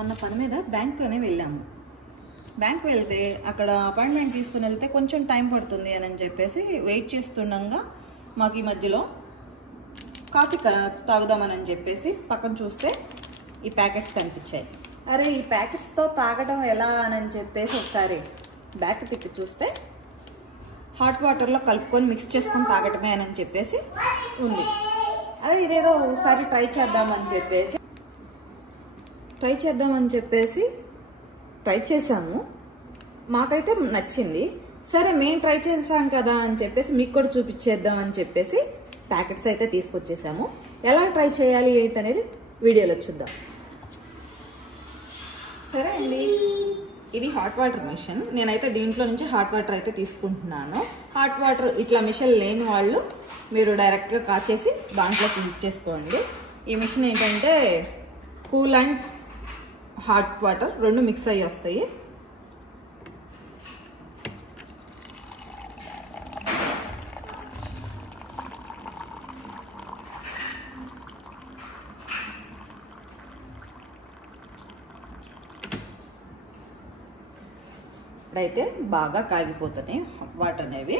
మొన్న పని మీద బ్యాంక్ అనే వెళ్ళాము. బ్యాంక్ వెళ్తే అక్కడ అపాయింట్మెంట్ తీసుకుని వెళ్తే కొంచెం టైం పడుతుంది అని చెప్పేసి వెయిట్ చేస్తుండగా మాకు ఈ మధ్యలో కాఫీ తాగుదామని చెప్పేసి పక్కన చూస్తే ఈ ప్యాకెట్స్ కనిపించాయి. అరే ఈ ప్యాకెట్స్తో తాగడం ఎలా అని చెప్పేసి ఒకసారి బ్యాక్ తిప్పి చూస్తే హాట్ వాటర్లో కలుపుకొని మిక్స్ చేసుకొని తాగటమే అని చెప్పేసి ఉంది. అదే ఇదేదో ఒకసారి ట్రై చేద్దామని చెప్పేసి ట్రై చేసాము. మాకైతే నచ్చింది. సరే మేము ట్రై చేసాం కదా అని చెప్పేసి మీకు కూడా చూపించేద్దాం అని చెప్పేసి ప్యాకెట్స్ అయితే తీసుకొచ్చేసాము. ఎలా ట్రై చేయాలి ఏంటనేది వీడియోలో చూద్దాం. సరే అండి, ఇది హాట్ వాటర్ మిషన్. నేనైతే దీంట్లో నుంచి హాట్ వాటర్ అయితే తీసుకుంటున్నాను. హాట్ వాటర్ ఇట్లా మిషన్ లేని వాళ్ళు మీరు డైరెక్ట్గా కాచేసి దాంట్లో ఫిల్ చేసుకోండి. ఈ మిషన్ ఏంటంటే కూల్ అండ్ హాట్ వాటర్ రెండు మిక్స్ అయ్యి వస్తాయి. ఇప్పుడైతే బాగా కాగిపోతున్నాయి వాటర్ అనేవి.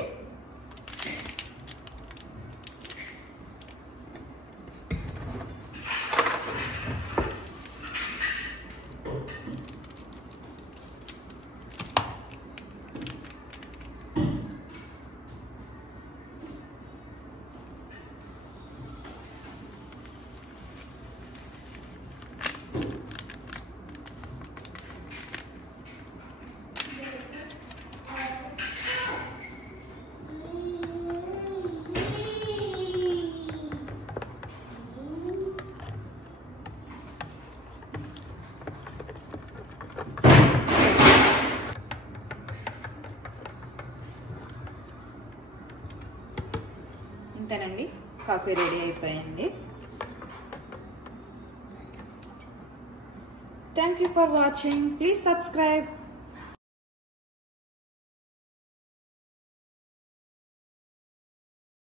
ఇంతేనండి, కాఫీ రెడీ అయిపోయింది. Thank you for watching. Please subscribe.